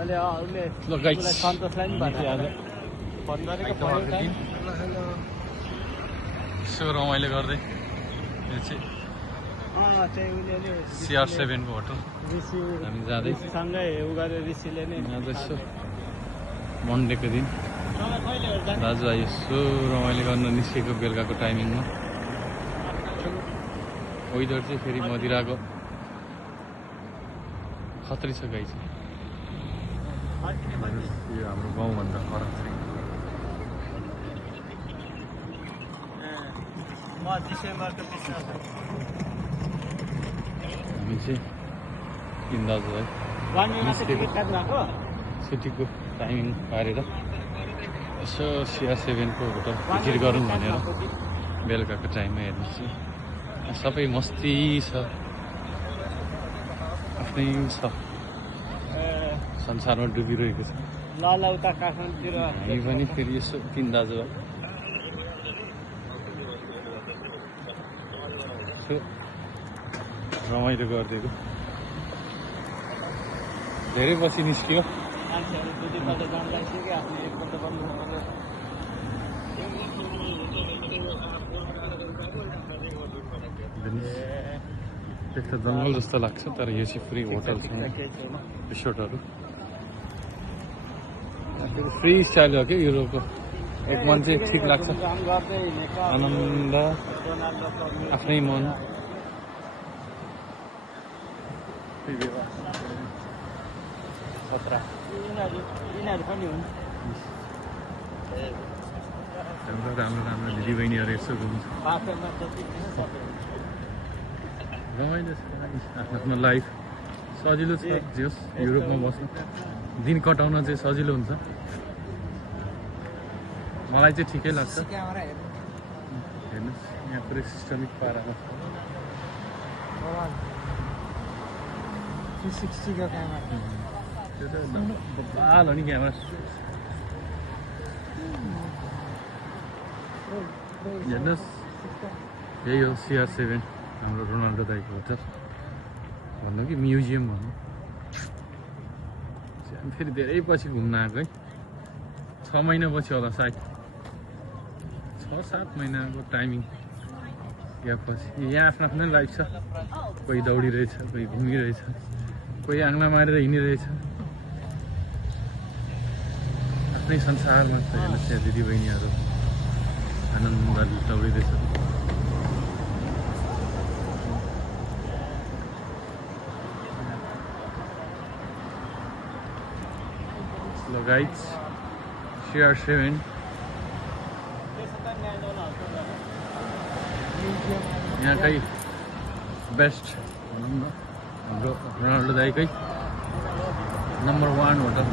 ल गाइस सन्तोषलाई नि आज यसो रमाइलो गर्दै यो चाहिँ CR7 को होटल हामी जाँदै सँगै उ गरेर ऋषिले नै आज यसो मन्डेको दिन दाजुभाइ यसो रमाइलो गर्न निस्केको बेलुकाको टाइमिङमा वेदर चाहिँ फेरि मदिराको खतरी छ गाई चाहिँ यो हाम्रो गाउँभन्दा फरक छ हामी चाहिँ तिन दाजुभाइ छुट्टीको टाइमिङ पारेर यसो CR7 को होटल भिजिट गरौँ भनेर बेलुकाको टाइममा हेर्नुहोस् सबै मस्ती छ आफ्नै छ संसारमा डुबिरहेको छ उता काठमाडौँतिर हामी पनि फेरि यसो तिन दाजुभाइ रमाइलो गरिदिएको धेरै पछि निस्क्यो त्यस्तो जङ्गल जस्तो लाग्छ तर यो चाहिँ फ्री होटल छ रिसोर्टहरू फ्री स्टाइल हो कि युरोपको एक मन चाहिँ ठिक लाग्छ आनन्द आफ्नै मन राम्रो राम्रो दिदीबहिनीहरू यसो घुम्छ रमाइलो छ आफ्नो आफ्नो लाइफ सजिलो छ जस युरोपमा बस्नु दिन कटाउन चाहिँ सजिलो हुन्छ मलाई चाहिँ ठिकै लाग्छ हेर्नुहोस् यहाँ पुरै सिस्टमिक पारामा त्यो त बाल हो नि क्यामेरा हेर्नुहोस् यही हो CR7 हाम्रो रोनाल्डो दाइको होटल भन्नु कि म्युजियम भन्नु फेरि धेरै पछि घुम्न आएको है 6 महिना पछि होला सायद 6-7 महिनाको टाइमिङ ग्यापपछि यहाँ आफ्नो आफ्नो लाइफ छ कोही दौडिरहेछ कोही घुमिरहेछ कोही आङ्ला मारेर हिँडिरहेछ आफ्नै संसारमा छ हेर्नुहोस् यहाँ दिदीबहिनीहरू आनन्दले दौडिँदैछ Hello guys, CR7 यहाँकै बेस्ट भनौँ न हाम्रो रोनाल्डो दाइकै नम्बर 1 होटल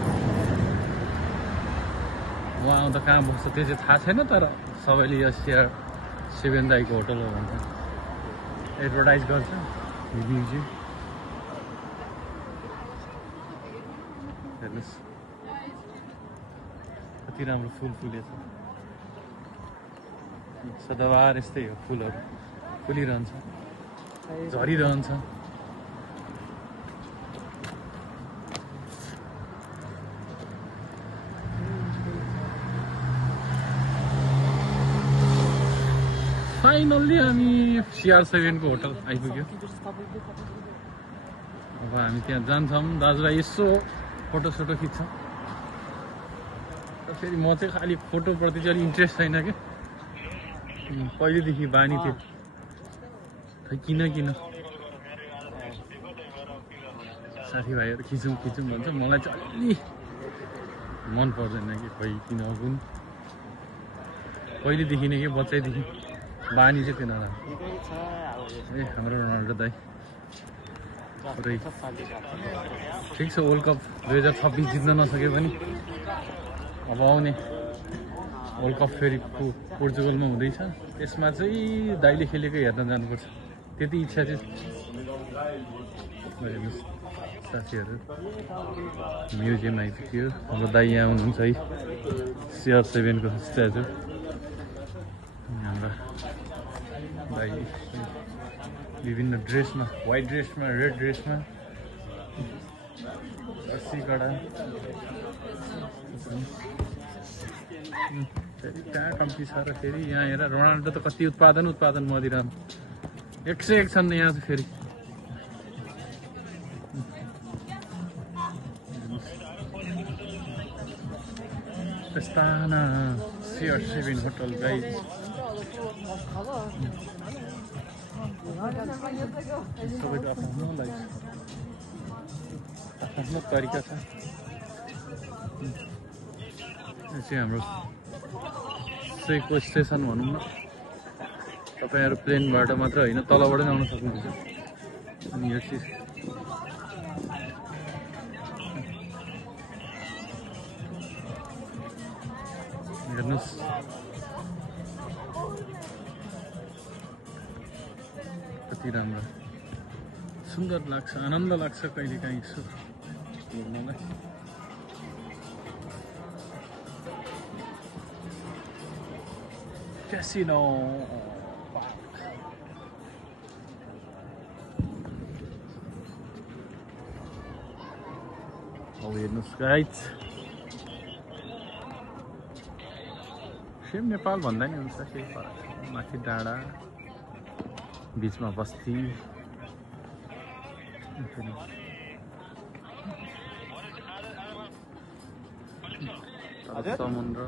उहाँ आउँदा कहाँ बस्छ त्यो चाहिँ थाहा छैन तर सबैले यो CR7 दाइको होटल हो भन्छ एडभर्टाइज गर्छ रिभ्यू चाहिँ हेर्नुहोस् कति राम्रो फुल फुलेछ सदाबहार यस्तै हो फुलहरू फुलिरहन्छ झरिरहन्छ फाइनल्ली हामी CR7 को होटल आइपुग्यो अब हामी त्यहाँ जान्छौँ दाजुभाइ यसो फोटोसोटो खिच्छौँ फेरि म चाहिँ खालि फोटोप्रति चाहिँ अलिक इन्ट्रेस्ट छैन कि पहिलेदेखि बानी थियो किन साथीभाइहरू खिचौँ भन्छ मलाई चाहिँ अलि मन पर्दैन कि खोइ किन कुन पहिलेदेखि नै कि बच्चैदेखि बानी चाहिँ थिएन ए हाम्रो रोनाल्डो दाइ पुरै ठिक छ वर्ल्ड कप 2026 जित्न नसके पनि अब आउने वर्ल्ड कप फेरि पोर्चुगलमा हुँदैछ त्यसमा चाहिँ दाइले खेलेको हेर्न जानुपर्छ त्यति इच्छा चाहिँ हेर्नुहोस् साथीहरू म्युजियम आइपुग्यो हाम्रो दाइ यहाँ हुनुहुन्छ है CR7 को स्ट्याचु हाम्रा दाइ विभिन्न ड्रेसमा व्हाइट ड्रेसमा रेड ड्रेसमा सिगडा फेरि कहाँ कम्ती छ र फेरि यहाँ हेर रोनाल्डो त कति उत्पादन मदिरा 101 छन् यहाँ चाहिँ फेरि Pestana CR7 hotel guys. सबैको आफ्नो लाइफ आफ्नो तरिका छ यो चाहिँ हाम्रो सेको स्टेसन भनौँ न तपाईहरु प्लेनबाट मात्र हैन तलबाट पनि आउन सक्नुहुन्छ अनि यो चाहिँ हेर्नुस् कति राम्रो सुन्दर लाग्छ आनन्द लाग्छ कहिले काहीँ यसो हेर्नलाई क्यासिनो अब हेर्नुस् गाइज सेम नेपाल भन्दा नि हुन्छ केही फरक माथि डाँडा बीचमा बस्ती समुद्र